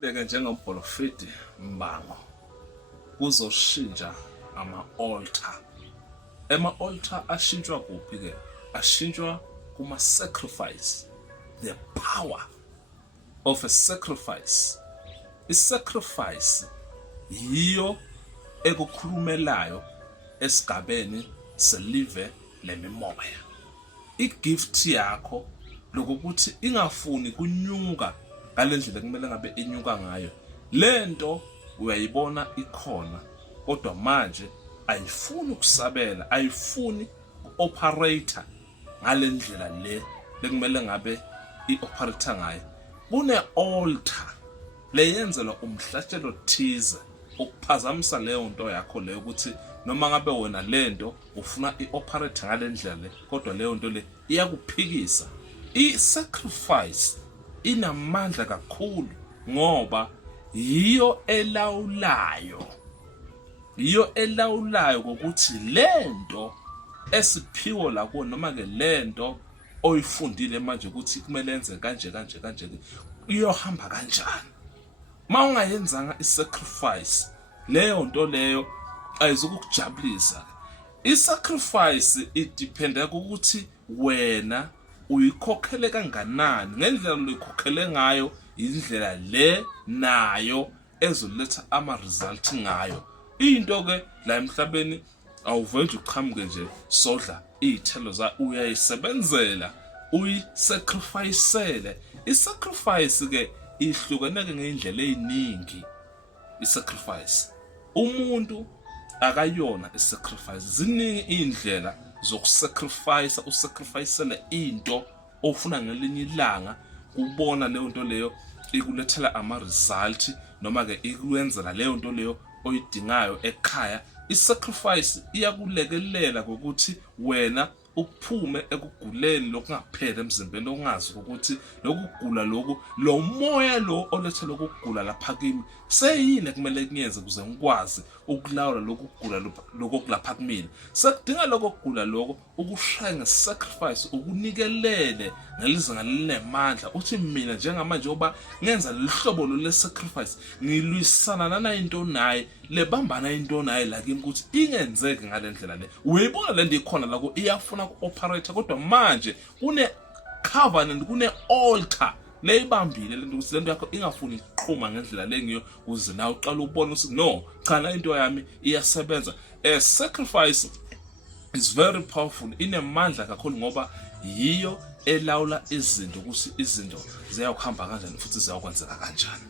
Beke njengomprofeti Mbango kuzoshintsha ama-altar. Ema-altar ashintshwa kuphi ke? Ashintshwa kuma-sacrifice. The power of a sacrifice. I-sacrifice yiyo ekukhulumelayo esigabeni selive lemimoya. I-gift yakho lokuthi ingafuni kunyuka ngalendlela kumele ngabe inyuka ngayo. Lento uyayibona ikhona kodwa manje ayifuni ukusabela, ayifuni operator ngalendlela lekumele ngabe ioperator ngayo. Kune altar leyenzelwa umhlatshelo thize ukuphazamisa leyo nto yakho leyo ukuthi noma ngabe wena lento ufuna ioperate ngalendlela le kodwa leyo nto le iyakuphikisa. I-sacrifice inamandla kakhulu ngoba yiyo elawulayo ukuthi lento esiphiwo la kuwo noma ke lento oyifundile manje ukuthi kumele yenze kanje iyohamba kanjani. Mawungayenzanga i-sacrifice leyo nto leyo ayizukujabulisa. I-sacrifice idependa ukuthi wena uyikhokhele kanganani, ngendlela uyikhokhele ngayo indlela le nayo ezoletha ama-result ngayo. Into ke la emhlabeni awuvenje uqhamuke nje sodla iy'thelo za uyayisebenzela uyisacrificeele. I-sacrifice ke ihlukeneke ngey'ndlela ey'ningi. I-sacrifice umuntu akayona i-sacrifice. Ziningi iy'ndlela zokusacrifice, usacrificele into ofuna ngelinye ilanga kubona leyo nto leyo ikulethela ama-result noma ke ikwenzela leyo nto leyo oyidingayo ekhaya. I-sacrifice iyakulekelela ngokuthi wena uphume ekuguleni lokungapheli emzimbeni, okungazi ukuthi lokugula lokhu lo moya lo olethe lokugula lapha kimi seyini kumele kunyenze ukuze ngikwazi ukulawula lokugula lokho kulapha kimi. Sekudinga lokho kugula lokho ukushaya nge-sacrifice, ukunikelele ngelizinga linemandla uthi mina njengamanje oba ngenza lihlobo le-sacrifice ngilwisana nayinto naye lebambana into naye la kimi ukuthi ingenzeke ngalendlela le. Uyibona le nto ikhona la ku iyafuna ku-operate kodwa manje kune covenant, kune altar leyibambile lento ukuthi lento yakho ingafuni iqhuma ngendlela lengiyo uze nawe uqala ubone ukuthi no cha la into yami iyasebenza. A sacrifice is very powerful, inemandla kakhulu ngoba yiyo elawula izinto ukuthi izinto ziyakuhamba kanjani futhi ziyakwenzeka kanjani.